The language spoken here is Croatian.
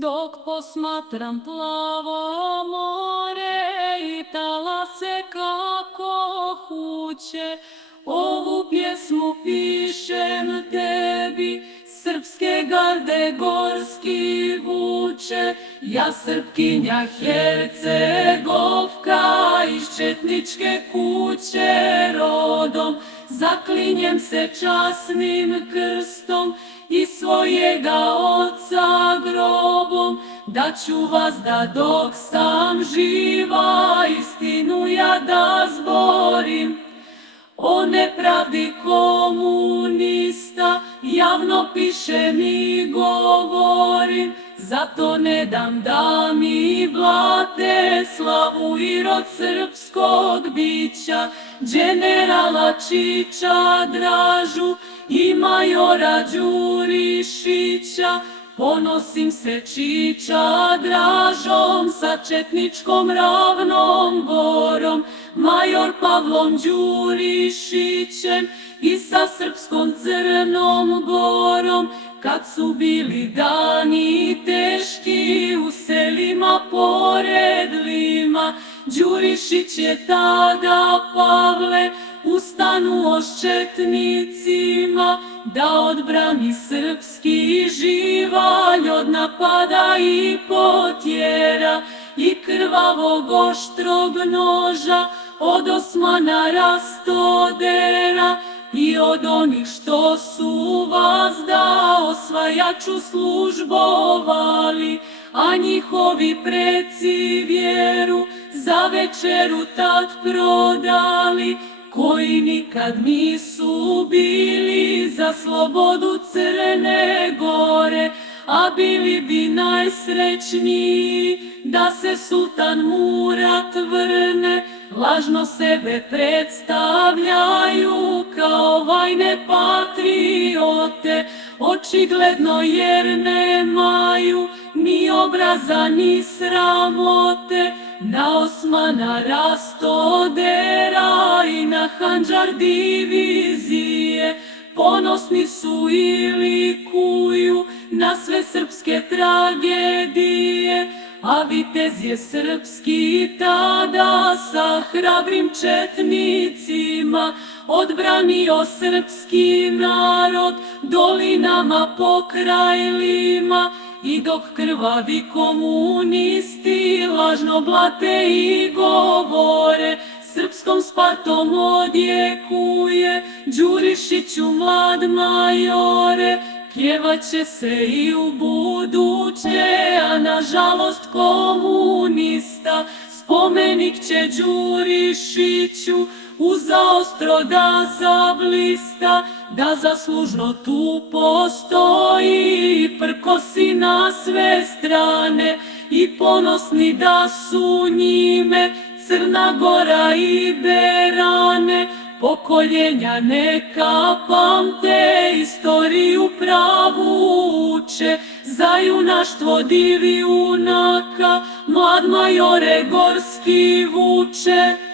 Dok posmatram plavo more i talase kako huče, ovu pjesmu pišem tebi, srpske garde gorski vuče. Ja Srpkinja Hercegovka, iz četničke kuće rodom, zaklinjem se časnim krstom i svojega oca grobom, da ću vas da dok sam živa istinu ja da zborim. O nepravdi komunista javno pišem i govorim, zato ne dam da mi blate slavu i rod srpskog bića, generala Čiča Dražu i majora Đurišića. Ponosim se Čiča Dražom, sa četničkom Ravnom Gorom, major Pavlom Đurišićem i sa srpskom Crnom Gorom. Kad su bili dani teški u selima pored Lima, Đurišić je tada, Pavle, ustanuo s četnicima, da odbrani srpski živalj od napada i potjera i krvavog oštrog noža od Osmana Rastodera i od onih što su vas da osvajaču službovali, a njihovi preci vjeru za večeru tad prodali, koji nikad nisu bili za slobodu Crne Gore, a bili bi najsrećniji da se sultan Murat vrne. Lažno sebe predstavljaju kao vajne patriote, očigledno jer nemaju ni obraza ni sramote. Na Osmana Rastodera i na Handžar divizije ponosni su i likuju na sve srpske tragedije, a vitez je srpski tada sa hrabrim četnicima odbranio srpski narod dolinama pokraj Lima. I dok krvavi komunisti lažno blate i govore, srpskom Spartom odjekuje Đurišiću mlad majore. Pjevaće se i u buduće, a nažalost komunista spomenik će Đurišiću uzaostro da zablista, da zaslužno tu postoji prkosi na sve strane i ponosni da su njime Crna Gora i Berane. Pokoljenja neka pamte, istoriju pravu uče, za junaštvo div junaka mlad majore gorski vuče.